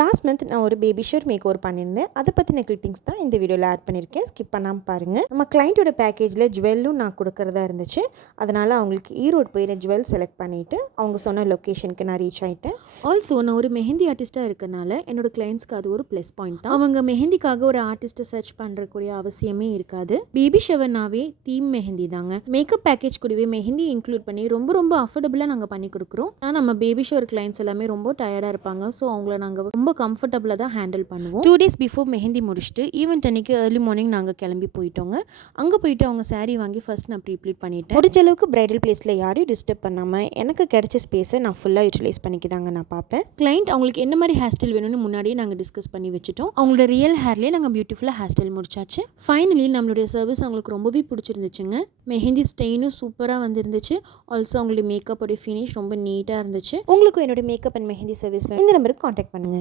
Last month நான் ஒரு baby shower make over பண்ணியிருந்தேன். அதை பற்றின கிளிப்பிங்ஸ் தான் இந்த வீடியோவில் ஆட் பண்ணியிருக்கேன். ஸ்கிப் பண்ணாமல் பாருங்கள். நம்ம கிளைண்ட்டோட பேக்கேஜில் ஜுவல்லும் நான் கொடுக்குறதா இருந்துச்சு. அதனால் அவங்களுக்கு ஈரோடு போய் நான் ஜுவல் செலக்ட் பண்ணிவிட்டு அவங்க சொன்ன லொக்கேஷனுக்கு நான் ரீச் ஆகிட்டேன். ஆல்சோ நான் ஒரு மெஹந்தி ஆர்டிஸ்ட்டாக இருக்கனால என்னோட கிளைண்ட்ஸ்க்கு அது ஒரு ப்ளஸ் பாயிண்ட் தான். அவங்க மெஹந்திக்காக ஒரு ஆர்டிஸ்ட்டை சர்ச் பண்ணுறக்கூடிய அவசியமே இருக்காது. பேபி ஷவர்னாவே தீம் மெஹந்தி தாங்க. மேக்கப் பேக்கேஜ் கூடவே மெஹந்தி இன்க்ளூட் பண்ணி ரொம்ப ரொம்ப அஃபோர்டபுளாக நாங்கள் பண்ணி கொடுக்குறோம். ஆனால் நம்ம பேபி ஷவர் கிளைண்ட்ஸ் எல்லாமே ரொம்ப டயர்டாக இருப்பாங்க. ஸோ அவங்கள நாங்கள் ரொம்ப கம்ஃபர்டபுளாக தான் ஹேண்டில் பண்ணுவோம். 2 days பிஃபோர் மெஹந்தி முடிச்சுட்டு ஈவெண்ட் அன்றைக்கி ஏர்லி மார்னிங் நாங்கள் கிளம்பி போயிட்டோங்க. அங்கே போயிட்டு அவங்க சாரீ வாங்கி ஃபர்ஸ்ட் நான் ப்ளீட் பண்ணிட்டேன். முடிஞ்ச அளவுக்கு பிரைடல் பிளேஸில் யாரையும் டிஸ்டர்ப் பண்ணாமல் எனக்கு கிடைச்ச ஸ்பேஸை நான் ஃபுல்லாக யூட்டிலைஸ் பண்ணிக்கிதாங்க நான் பார்ப்பேன். கிளைண்ட் அவங்களுக்கு என்ன மாதிரி ஹேர் ஸ்டைல் வேணும்னு முன்னாடியே நாங்கள் டிஸ்கஸ் பண்ணி வச்சுட்டோம். அவங்களோட ரியல் ஹேர்லேயே நாங்கள் பியூட்டிஃபுல்லாக ஹேர் ஸ்டைல் முடிச்சாச்சு. ஃபைனலி நம்மளுடைய சர்வீஸ் அவங்களுக்கு ரொம்பவே பிடிச்சிருந்துச்சுங்க. மெஹந்தி ஸ்டெயினும் சூப்பராக வந்துருந்துச்சு. ஆல்சோ அவங்களுடைய மேக்கப்போடைய ஃபினிஷ் ரொம்ப நீட்டாக இருந்துச்சு. உங்களுக்கும் என்னோட மேக்கப் அண்ட் மெஹந்தி சர்வீஸ் இந்த நம்பருக்கு காண்டாக்ட் பண்ணுங்கள்.